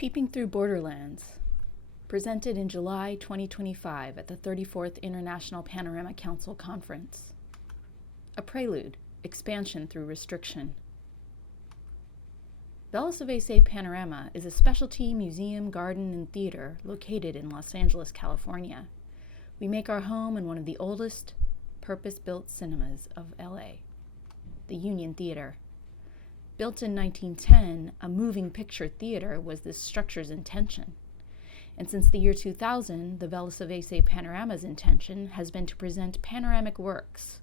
Peeping Through Borderlands, presented in July 2025 at the 34th International Panorama Council Conference. A prelude, expansion through restriction. Velaslavasay Panorama is a specialty museum, garden, and theater located in Los Angeles, California. We make our home in one of the oldest purpose-built cinemas of LA, the Union Theater. Built in 1910, a moving picture theater was this structure's intention. And since the year 2000, the Velaslavasay Panorama's intention has been to present panoramic works.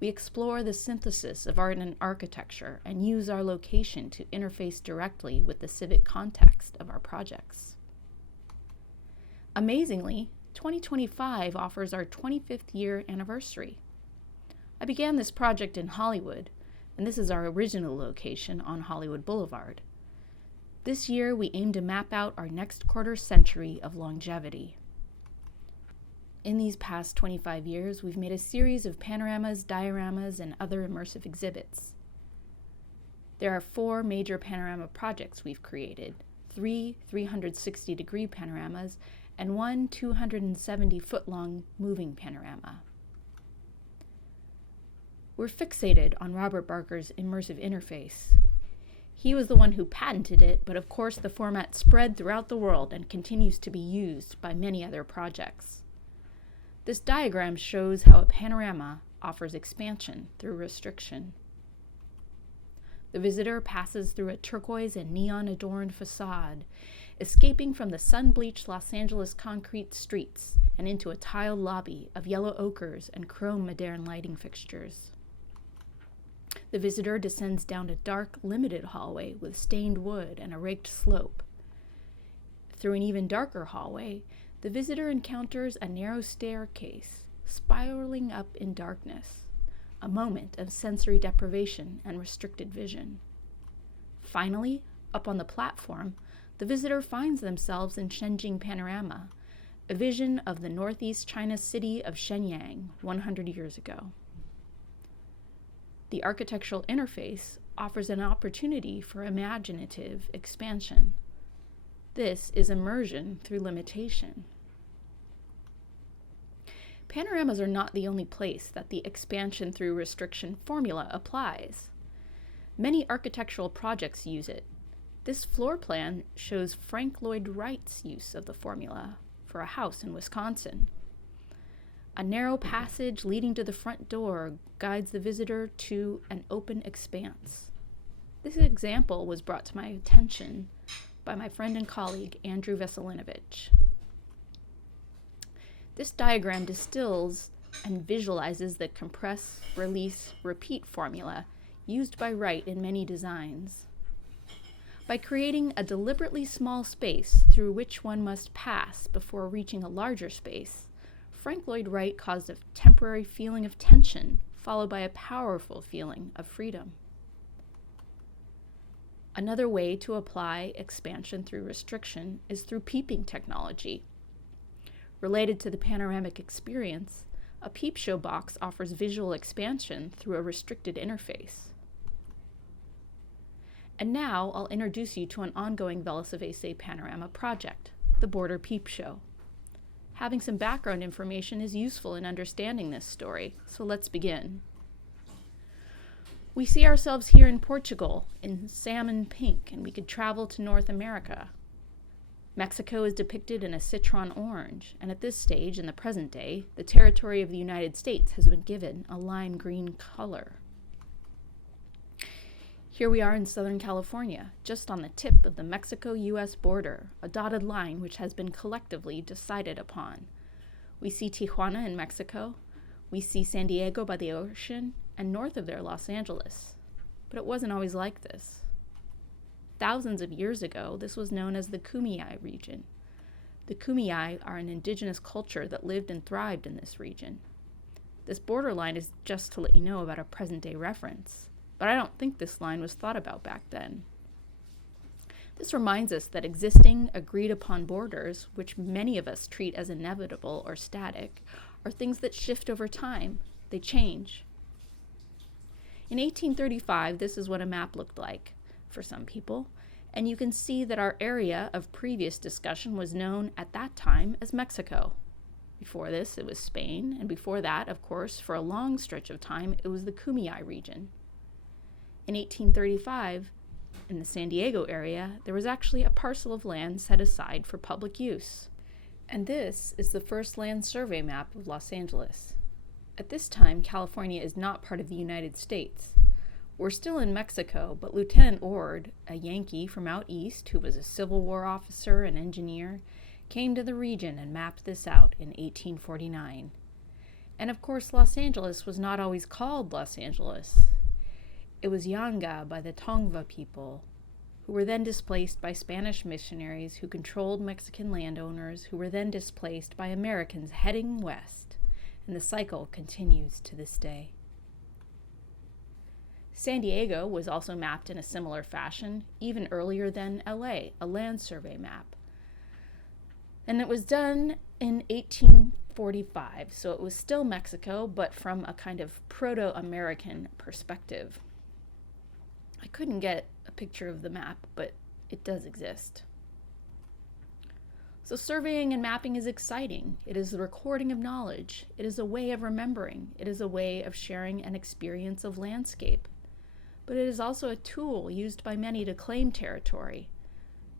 We explore the synthesis of art and architecture and use our location to interface directly with the civic context of our projects. Amazingly, 2025 offers our 25th year anniversary. I began this project in Hollywood, and this is our original location on Hollywood Boulevard. This year, we aim to map out our next quarter century of longevity. In these past 25 years, we've made a series of panoramas, dioramas, and other immersive exhibits. There are 4 major panorama projects we've created, 3 360-degree panoramas, and 1 270-foot-long moving panorama. We're fixated on Robert Barker's immersive interface. He was the one who patented it, but of course the format spread throughout the world and continues to be used by many other projects. This diagram shows how a panorama offers expansion through restriction. The visitor passes through a turquoise and neon-adorned facade, escaping from the sun-bleached Los Angeles concrete streets and into a tiled lobby of yellow ochres and chrome modern lighting fixtures. The visitor descends down a dark, limited hallway with stained wood and a raked slope. Through an even darker hallway, the visitor encounters a narrow staircase, spiraling up in darkness, a moment of sensory deprivation and restricted vision. Finally, up on the platform, the visitor finds themselves in Shenjing Panorama, a vision of the northeast China city of Shenyang 100 years ago. The architectural interface offers an opportunity for imaginative expansion. This is immersion through limitation. Panoramas are not the only place that the expansion through restriction formula applies. Many architectural projects use it. This floor plan shows Frank Lloyd Wright's use of the formula for a house in Wisconsin. A narrow passage leading to the front door guides the visitor to an open expanse. This example was brought to my attention by my friend and colleague, Andrew Veselinovic. This diagram distills and visualizes the compress, release, repeat formula used by Wright in many designs. By creating a deliberately small space through which one must pass before reaching a larger space, Frank Lloyd Wright caused a temporary feeling of tension, followed by a powerful feeling of freedom. Another way to apply expansion through restriction is through peeping technology. Related to the panoramic experience, a Peepshow box offers visual expansion through a restricted interface. And now I'll introduce you to an ongoing Velaslavasay Panorama project, the Border Peepshow. Having some background information is useful in understanding this story, so let's begin. We see ourselves here in Portugal, in salmon pink, and we could travel to North America. Mexico is depicted in a citron orange, and at this stage, in the present day, the territory of the United States has been given a lime green color. Here we are in Southern California, just on the tip of the Mexico-US border, a dotted line which has been collectively decided upon. We see Tijuana in Mexico, we see San Diego by the ocean, and north of there, Los Angeles. But it wasn't always like this. Thousands of years ago, this was known as the Kumeyaay region. The Kumeyaay are an indigenous culture that lived and thrived in this region. This borderline is just to let you know about a present-day reference. But I don't think this line was thought about back then. This reminds us that existing, agreed-upon borders, which many of us treat as inevitable or static, are things that shift over time. They change. In 1835, this is what a map looked like for some people, And you can see that our area of previous discussion was known at that time as Mexico. Before this, it was Spain, and before that, of course, for a long stretch of time, it was the Kumeyaay region. In 1835, in the San Diego area, there was actually a parcel of land set aside for public use. And this is the first land survey map of Los Angeles. At this time, California is not part of the United States. We're still in Mexico, but Lieutenant Ord, a Yankee from out east who was a Civil War officer and engineer, came to the region and mapped this out in 1849. And of course, Los Angeles was not always called Los Angeles. It was Yanga by the Tongva people, who were then displaced by Spanish missionaries who controlled Mexican landowners, who were then displaced by Americans heading west, and the cycle continues to this day. San Diego was also mapped in a similar fashion, even earlier than LA, a land survey map. And it was done in 1845, so it was still Mexico, but from a kind of Proto-American perspective. I couldn't get a picture of the map, but it does exist. So surveying and mapping is exciting. It is the recording of knowledge. It is a way of remembering. It is a way of sharing an experience of landscape. But it is also a tool used by many to claim territory,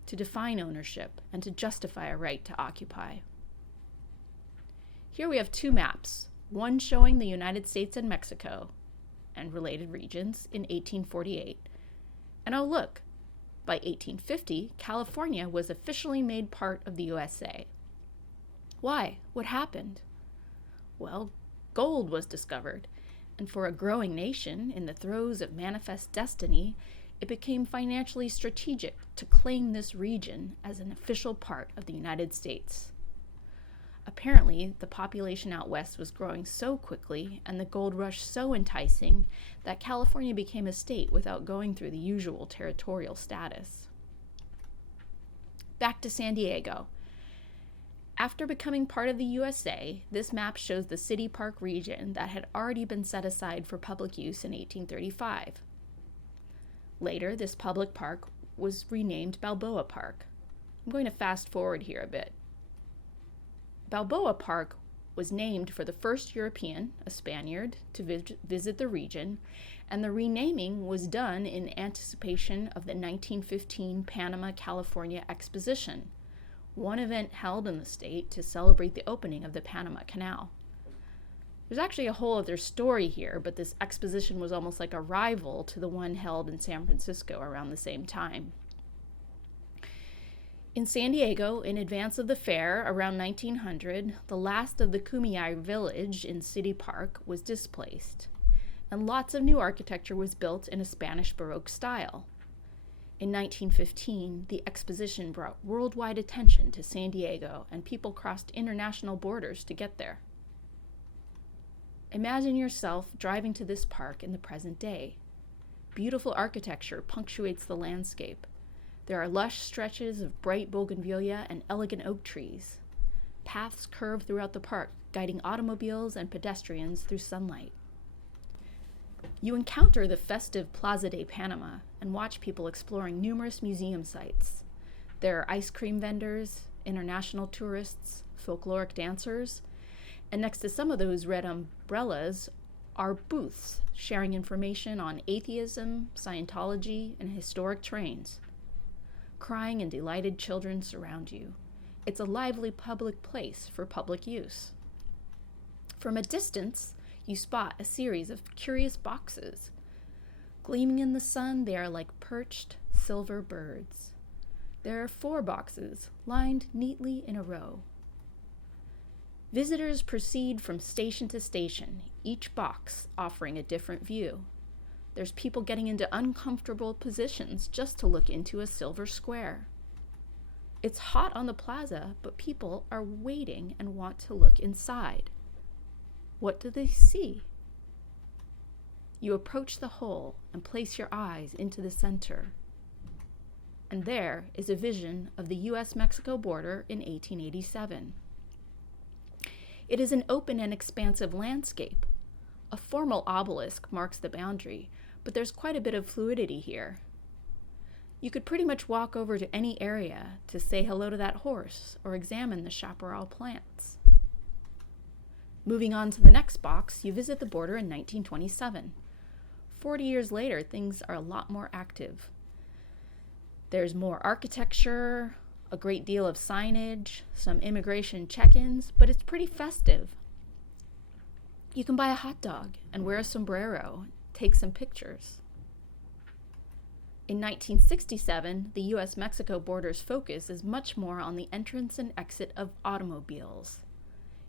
to define ownership, and to justify a right to occupy. Here we have two maps, one showing the United States and Mexico and related regions in 1848. And oh look, by 1850, California was officially made part of the USA. Why? What happened? Well, gold was discovered, and for a growing nation in the throes of manifest destiny, it became financially strategic to claim this region as an official part of the United States. Apparently, the population out west was growing so quickly and the gold rush so enticing that California became a state without going through the usual territorial status. Back to San Diego. After becoming part of the USA, this map shows the city park region that had already been set aside for public use in 1835. Later, this public park was renamed Balboa Park. I'm going to fast forward here a bit. Balboa Park was named for the first European, a Spaniard, to visit the region, and the renaming was done in anticipation of the 1915 Panama, California Exposition, one event held in the state to celebrate the opening of the Panama Canal. There's actually a whole other story here, but this exposition was almost like a rival to the one held in San Francisco around the same time. In San Diego, in advance of the fair, around 1900, the last of the Kumeyaay village in City Park was displaced, and lots of new architecture was built in a Spanish Baroque style. In 1915, the exposition brought worldwide attention to San Diego, and people crossed international borders to get there. Imagine yourself driving to this park in the present day. Beautiful architecture punctuates the landscape. There are lush stretches of bright bougainvillea and elegant oak trees. Paths curve throughout the park, guiding automobiles and pedestrians through sunlight. You encounter the festive Plaza de Panama and watch people exploring numerous museum sites. There are ice cream vendors, international tourists, folkloric dancers, and next to some of those red umbrellas are booths sharing information on atheism, Scientology, and historic trains. Crying and delighted children surround you. It's a lively public place for public use. From a distance, you spot a series of curious boxes. Gleaming in the sun, they are like perched silver birds. There are 4 boxes, lined neatly in a row. Visitors proceed from station to station, each box offering a different view. There's people getting into uncomfortable positions just to look into a silver square. It's hot on the plaza, but people are waiting and want to look inside. What do they see? You approach the hole and place your eyes into the center. And there is a vision of the U.S.-Mexico border in 1887. It is an open and expansive landscape. A formal obelisk marks the boundary, but there's quite a bit of fluidity here. You could pretty much walk over to any area to say hello to that horse or examine the chaparral plants. Moving on to the next box, you visit the border in 1927. 40 years later, things are a lot more active. There's more architecture, a great deal of signage, some immigration check-ins, but it's pretty festive. You can buy a hot dog and wear a sombrero, take some pictures. In 1967, the U.S.-Mexico border's focus is much more on the entrance and exit of automobiles.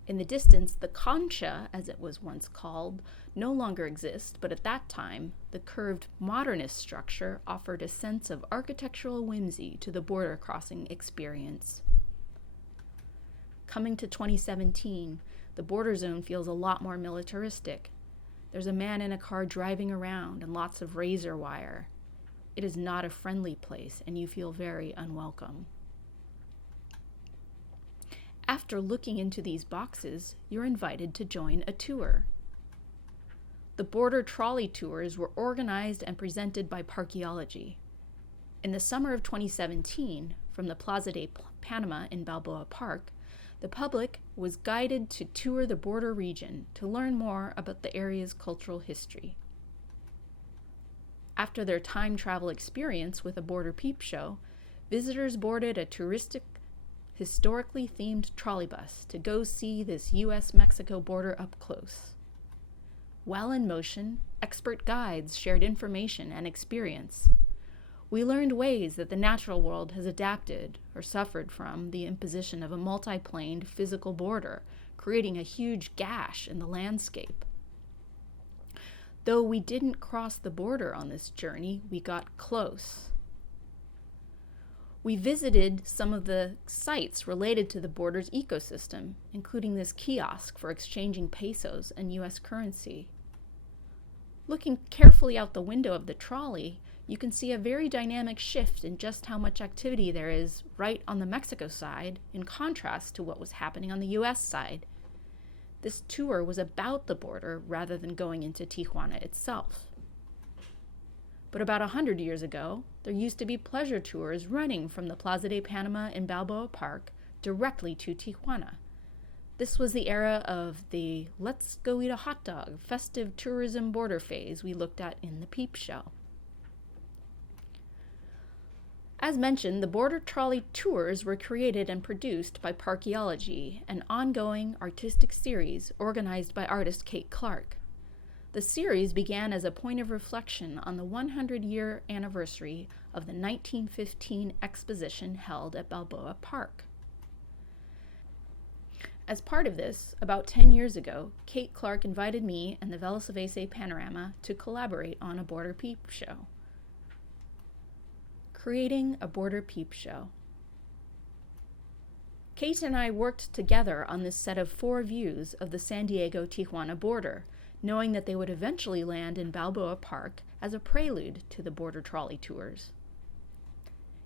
In the distance, the concha, as it was once called, no longer exists, but at that time, the curved modernist structure offered a sense of architectural whimsy to the border crossing experience. Coming to 2017, the border zone feels a lot more militaristic. There's a man in a car driving around and lots of razor wire. It is not a friendly place, and you feel very unwelcome. After looking into these boxes, you're invited to join a tour. The border trolley tours were organized and presented by Parkeology. In the summer of 2017, from the Plaza de Panama in Balboa Park, the public was guided to tour the border region to learn more about the area's cultural history. After their time travel experience with a Border Peepshow, visitors boarded a historically themed trolley bus to go see this U.S.-Mexico border up close. While in motion, expert guides shared information and experience. We learned ways that the natural world has adapted or suffered from the imposition of a multi-planed physical border, creating a huge gash in the landscape. Though we didn't cross the border on this journey, we got close. We visited some of the sites related to the border's ecosystem, including this kiosk for exchanging pesos and U.S. currency. Looking carefully out the window of the trolley, you can see a very dynamic shift in just how much activity there is right on the Mexico side, in contrast to what was happening on the U.S. side. This tour was about the border rather than going into Tijuana itself. But about 100 years ago, there used to be pleasure tours running from the Plaza de Panama in Balboa Park directly to Tijuana. This was the era of the let's go eat a hot dog festive tourism border phase we looked at in the Peep Show. As mentioned, the border trolley tours were created and produced by Parkeology, an ongoing artistic series organized by artist Kate Clark. The series began as a point of reflection on the 100-year anniversary of the 1915 exposition held at Balboa Park. As part of this, about 10 years ago, Kate Clark invited me and the Velaslavasay Panorama to collaborate on a Border Peepshow. Creating a Border Peepshow. Kate and I worked together on this set of 4 views of the San Diego-Tijuana border, knowing that they would eventually land in Balboa Park as a prelude to the border trolley tours.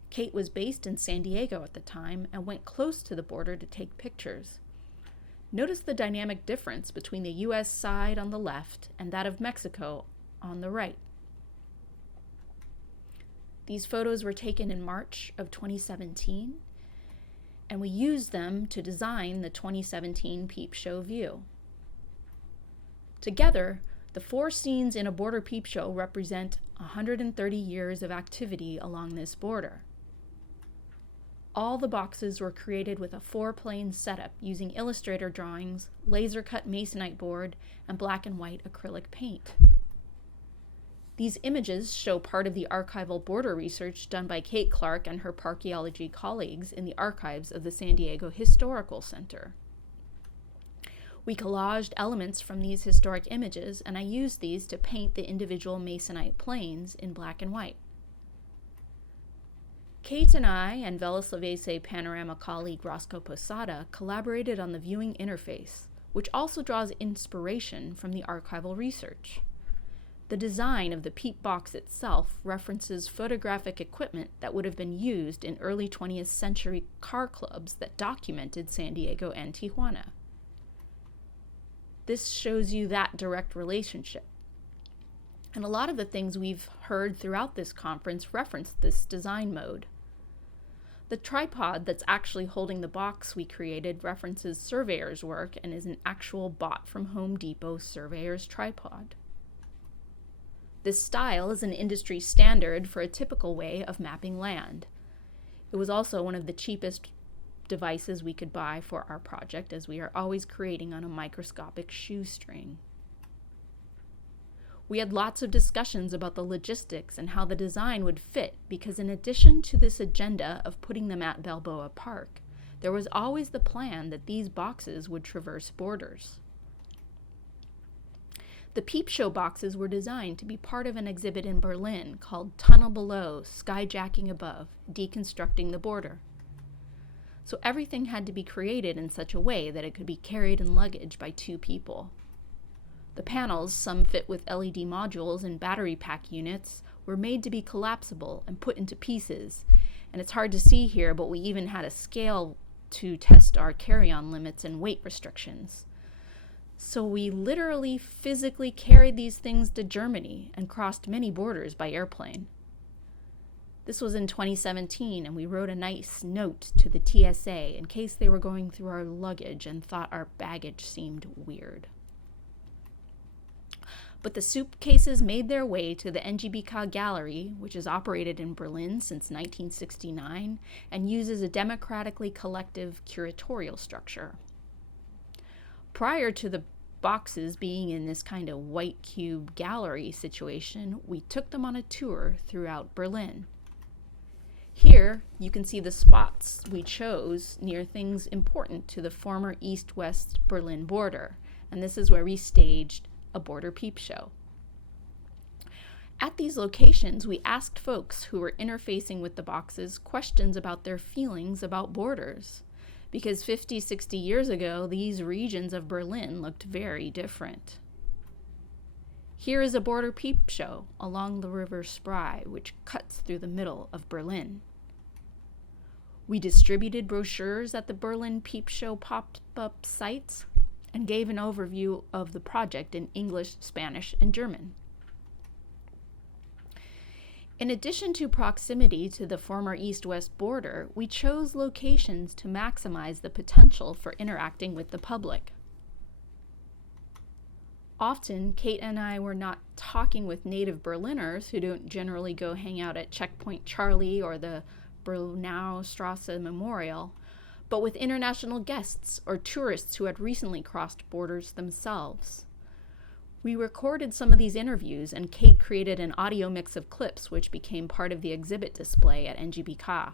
Kate was based in San Diego at the time and went close to the border to take pictures. Notice the dynamic difference between the U.S. side on the left and that of Mexico on the right. These photos were taken in March of 2017, and we used them to design the 2017 Peep Show view. Together, the 4 scenes in a Border Peep Show represent 130 years of activity along this border. All the boxes were created with a 4-plane setup using Illustrator drawings, laser-cut masonite board, and black and white acrylic paint. These images show part of the archival border research done by Kate Clark and her Parkeology colleagues in the archives of the San Diego Historical Center. We collaged elements from these historic images, and I used these to paint the individual masonite planes in black and white. Kate and I and Velaslavasay Panorama colleague Roscoe Posada collaborated on the viewing interface, which also draws inspiration from the archival research. The design of the peep box itself references photographic equipment that would have been used in early 20th century car clubs that documented San Diego and Tijuana. This shows you that direct relationship. And a lot of the things we've heard throughout this conference reference this design mode. The tripod that's actually holding the box we created references surveyor's work and is an actual bought from Home Depot surveyor's tripod. This style is an industry standard for a typical way of mapping land. It was also one of the cheapest devices we could buy for our project, as we are always creating on a microscopic shoestring. We had lots of discussions about the logistics and how the design would fit, because in addition to this agenda of putting them at Balboa Park, there was always the plan that these boxes would traverse borders. The Peepshow boxes were designed to be part of an exhibit in Berlin called Tunnel Below, Skyjacking Above, Deconstructing the Border. So everything had to be created in such a way that it could be carried in luggage by 2 people. The panels, some fit with LED modules and battery pack units, were made to be collapsible and put into pieces. And it's hard to see here, but we even had a scale to test our carry-on limits and weight restrictions. So we literally physically carried these things to Germany and crossed many borders by airplane. This was in 2017, and we wrote a nice note to the TSA in case they were going through our luggage and thought our baggage seemed weird. But the suitcases made their way to the NGBK Gallery, which is operated in Berlin since 1969 and uses a democratically collective curatorial structure. Prior to the boxes being in this kind of white cube gallery situation, we took them on a tour throughout Berlin. Here, you can see the spots we chose near things important to the former East-West Berlin border, and this is where we staged a Border Peepshow. At these locations, we asked folks who were interfacing with the boxes questions about their feelings about borders, because 50, 60 years ago, these regions of Berlin looked very different. Here is a Border Peepshow along the River Spree, which cuts through the middle of Berlin. We distributed brochures at the Berlin Peepshow pop-up sites and gave an overview of the project in English, Spanish, and German. In addition to proximity to the former East-West border, we chose locations to maximize the potential for interacting with the public. Often, Kate and I were not talking with native Berliners who don't generally go hang out at Checkpoint Charlie or the Brunaustrasse Memorial, but with international guests or tourists who had recently crossed borders themselves. We recorded some of these interviews, and Kate created an audio mix of clips which became part of the exhibit display at NGBK.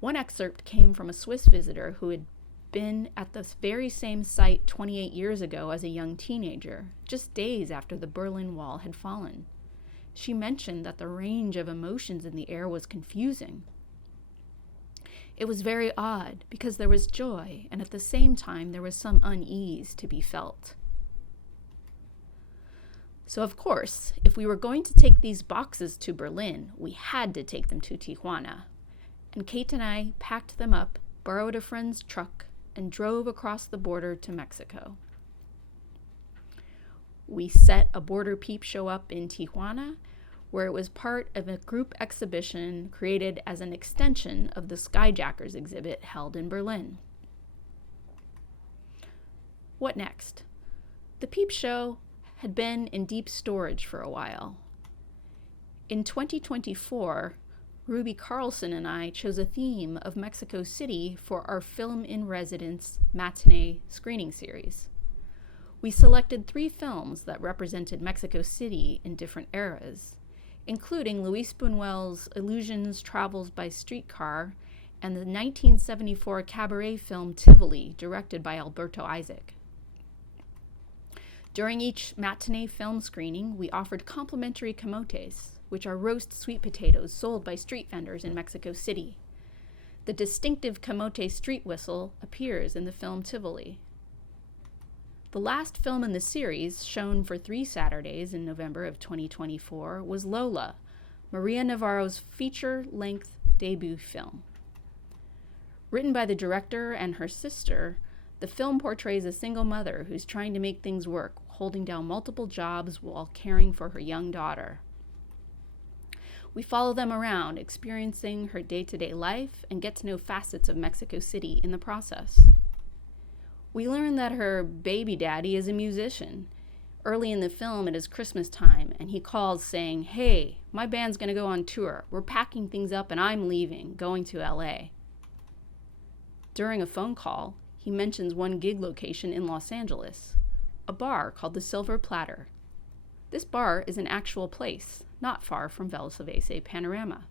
One excerpt came from a Swiss visitor who had been at the very same site 28 years ago as a young teenager, just days after the Berlin Wall had fallen. She mentioned that the range of emotions in the air was confusing. It was very odd because there was joy, and at the same time there was some unease to be felt. So of course, if we were going to take these boxes to Berlin, we had to take them to Tijuana. And Kate and I packed them up, borrowed a friend's truck, and drove across the border to Mexico. We set a Border Peepshow up in Tijuana, where it was part of a group exhibition created as an extension of the Skyjackers exhibit held in Berlin. What next? The Peepshow had been in deep storage for a while. In 2024, Ruby Carlson and I chose a theme of Mexico City for our Film in Residence matinee screening series. We selected 3 films that represented Mexico City in different eras, including Luis Buñuel's Illusions Travels by Streetcar and the 1974 cabaret film Tivoli, directed by Alberto Isaac. During each matinee film screening, we offered complimentary camotes, which are roast sweet potatoes sold by street vendors in Mexico City. The distinctive camote street whistle appears in the film Tivoli. The last film in the series, shown for 3 Saturdays in November of 2024, was Lola, Maria Navarro's feature-length debut film. Written by the director and her sister, the film portrays a single mother who's trying to make things work holding down multiple jobs while caring for her young daughter. We follow them around, experiencing her day-to-day life, and get to know facets of Mexico City in the process. We learn that her baby daddy is a musician. Early in the film, it is Christmas time, and he calls saying, "Hey, my band's going to go on tour. We're packing things up and I'm leaving, going to LA." During a phone call, he mentions one gig location in Los Angeles, a bar called the Silver Platter. This bar is an actual place, not far from Velaslavasay Panorama.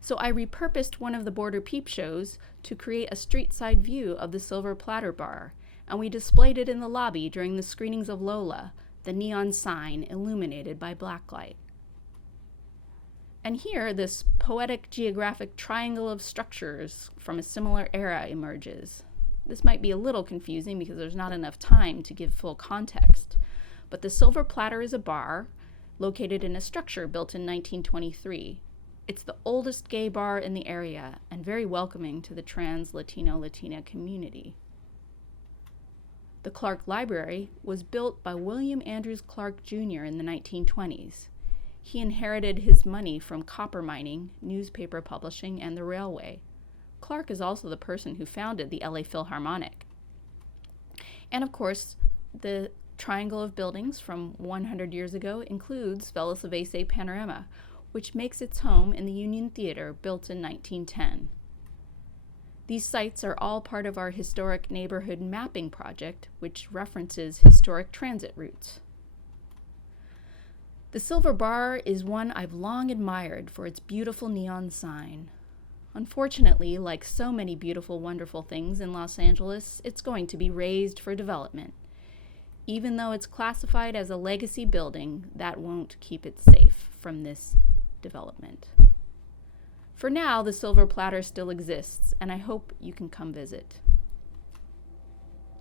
So I repurposed one of the Border Peepshows to create a street-side view of the Silver Platter bar, and we displayed it in the lobby during the screenings of Lola, the neon sign illuminated by blacklight. And here, this poetic geographic triangle of structures from a similar era emerges. This might be a little confusing because there's not enough time to give full context, but the Silver Platter is a bar located in a structure built in 1923. It's the oldest gay bar in the area and very welcoming to the trans Latina community. The Clark Library was built by William Andrews Clark Jr. in the 1920s. He inherited his money from copper mining, newspaper publishing, and the railway. Clark is also the person who founded the LA Philharmonic. And of course, the triangle of buildings from 100 years ago includes Velaslavasay Panorama, which makes its home in the Union Theater, built in 1910. These sites are all part of our historic neighborhood mapping project, which references historic transit routes. The Silver Bar is one I've long admired for its beautiful neon sign. Unfortunately, like so many beautiful, wonderful things in Los Angeles, it's going to be razed for development. Even though it's classified as a legacy building, that won't keep it safe from this development. For now, the Silver Platter still exists, and I hope you can come visit.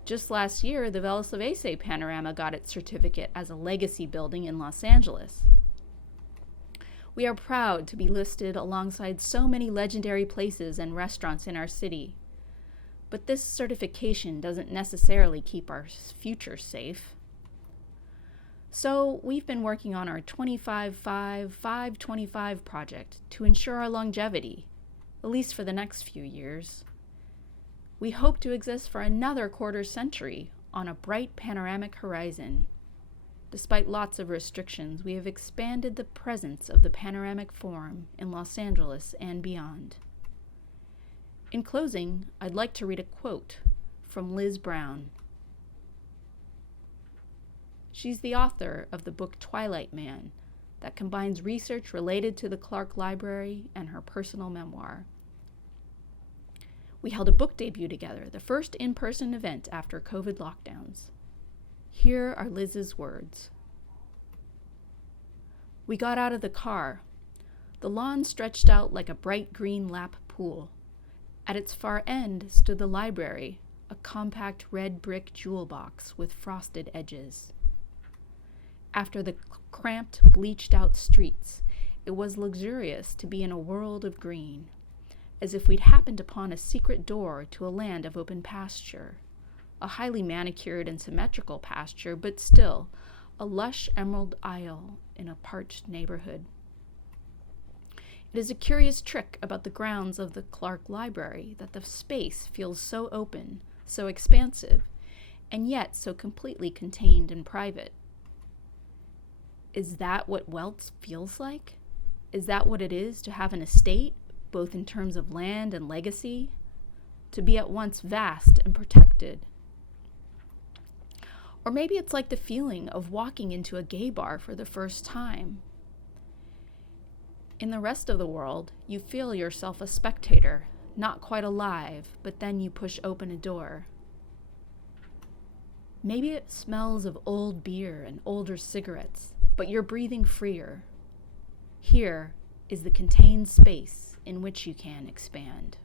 Just last year, the Velaslavasay Panorama got its certificate as a legacy building in Los Angeles. We are proud to be listed alongside so many legendary places and restaurants in our city. But this certification doesn't necessarily keep our future safe. So we've been working on our 25-5-525 project to ensure our longevity, at least for the next few years. We hope to exist for another quarter century on a bright panoramic horizon. Despite lots of restrictions, we have expanded the presence of the panoramic forum in Los Angeles and beyond. In closing, I'd like to read a quote from Liz Brown. She's the author of the book Twilight Man, that combines research related to the Clark Library and her personal memoir. We held a book debut together, the first in-person event after COVID lockdowns. Here are Liz's words. We got out of the car. The lawn stretched out like a bright green lap pool. At its far end stood the library, a compact red brick jewel box with frosted edges. After the cramped, bleached-out streets, it was luxurious to be in a world of green, as if we'd happened upon a secret door to a land of open pasture, a highly manicured and symmetrical pasture, but still a lush emerald isle in a parched neighborhood. It is a curious trick about the grounds of the Clark Library that the space feels so open, so expansive, and yet so completely contained and private. Is that what wealth feels like? Is that what it is to have an estate, both in terms of land and legacy? To be at once vast and protected? Or maybe it's like the feeling of walking into a gay bar for the first time. In the rest of the world, you feel yourself a spectator, not quite alive, but then you push open a door. Maybe it smells of old beer and older cigarettes, but you're breathing freer. Here is the contained space in which you can expand.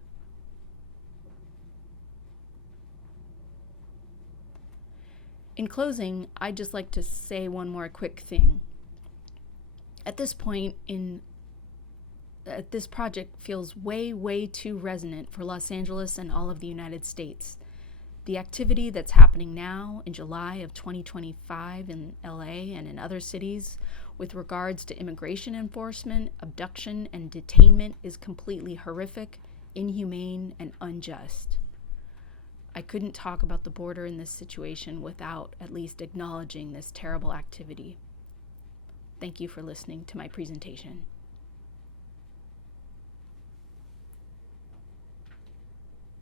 In closing, I'd just like to say one more quick thing. At this point this project feels way too resonant for Los Angeles and all of the United States. The activity that's happening now in July of 2025 in LA and in other cities with regards to immigration enforcement, abduction, and detainment is completely horrific, inhumane, and unjust. I couldn't talk about the border in this situation without at least acknowledging this terrible activity. Thank you for listening to my presentation.